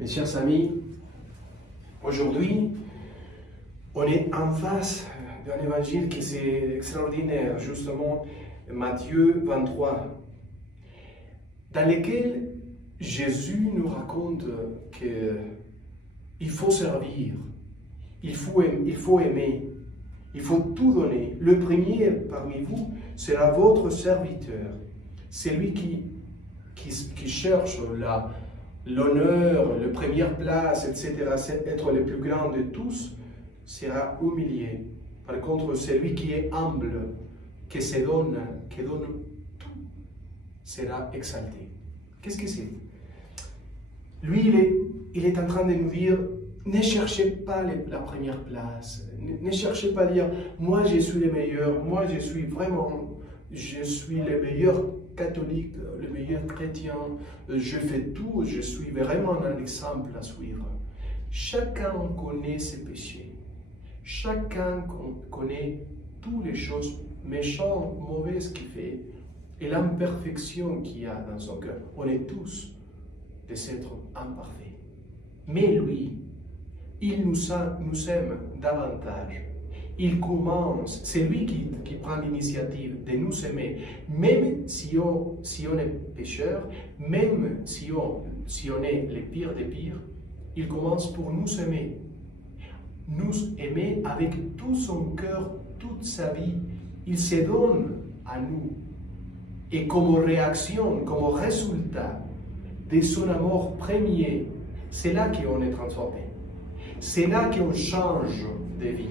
Mes chers amis, aujourd'hui, on est en face d'un évangile qui est extraordinaire, justement Matthieu 23, dans lequel Jésus nous raconte qu'il faut servir, il faut aimer, il faut tout donner. Le premier parmi vous sera votre serviteur, celui qui cherche l'honneur, la première place, etc., être le plus grand de tous, sera humilié. Par contre, celui qui est humble, qui se donne, qui donne tout, sera exalté. Qu'est-ce que c'est? Lui, il est en train de nous dire, ne cherchez pas la première place, ne cherchez pas à dire, moi je suis le meilleur, moi je suis le meilleur catholique, le meilleur chrétien, je fais tout, je suis vraiment un exemple à suivre. Chacun connaît ses péchés, chacun connaît toutes les choses méchantes, mauvaises qu'il fait et l'imperfection qu'il y a dans son cœur. On est tous des êtres imparfaits. Mais lui, il nous aime davantage. Il commence, c'est lui qui prend l'initiative de nous aimer, même si on est pécheur, même si on est les pires des pires, il commence pour nous aimer. Nous aimer avec tout son cœur, toute sa vie. Il se donne à nous. Et comme réaction, comme résultat de son amour premier, c'est là qu'on est transformé. C'est là qu'on change de vie.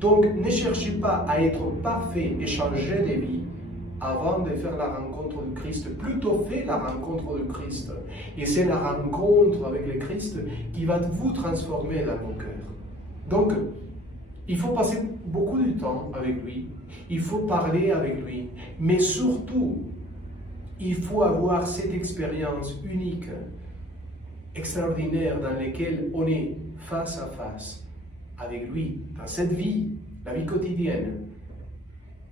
Donc, ne cherchez pas à être parfait et changer de vie avant de faire la rencontre du Christ. Plutôt faites la rencontre du Christ. Et c'est la rencontre avec le Christ qui va vous transformer dans vos cœurs. Donc, il faut passer beaucoup de temps avec lui. Il faut parler avec lui. Mais surtout, il faut avoir cette expérience unique, extraordinaire, dans laquelle on est face à face avec lui, dans cette vie, la vie quotidienne,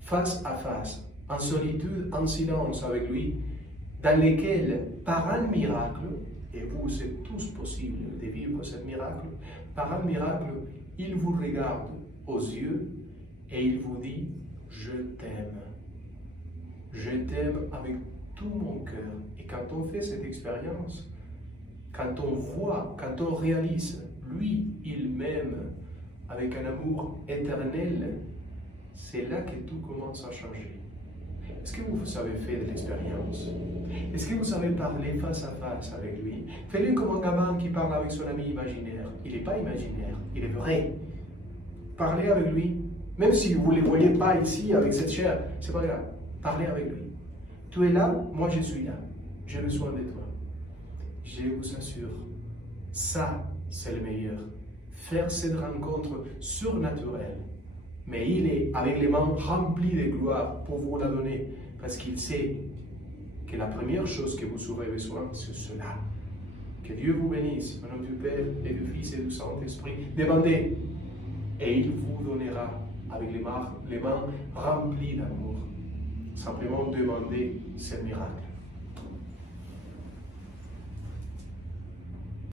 face à face, en solitude, en silence avec lui, dans lequel, par un miracle, et vous, c'est tous possible de vivre ce miracle, par un miracle, il vous regarde aux yeux et il vous dit, je t'aime. Je t'aime avec tout mon cœur. Et quand on fait cette expérience, quand on voit, quand on réalise, lui, il m'aime avec un amour éternel, c'est là que tout commence à changer. Est-ce que vous avez fait de l'expérience? Est-ce que vous avez parlé face à face avec lui? Faites-le comme un gamin qui parle avec son ami imaginaire. Il n'est pas imaginaire, il est vrai. Parlez avec lui, même si vous ne le voyez pas ici avec cette chair, c'est pas grave. Parlez avec lui. Tu es là, moi je suis là. J'ai besoin de toi. Je vous assure, ça c'est le meilleur. Faire cette rencontre surnaturelle. Mais il est avec les mains remplies de gloire pour vous la donner. Parce qu'il sait que la première chose que vous aurez besoin, c'est cela. Que Dieu vous bénisse, au nom du Père et du Fils et du Saint-Esprit. Demandez, et il vous donnera avec les mains remplies d'amour. Simplement demandez ce miracle.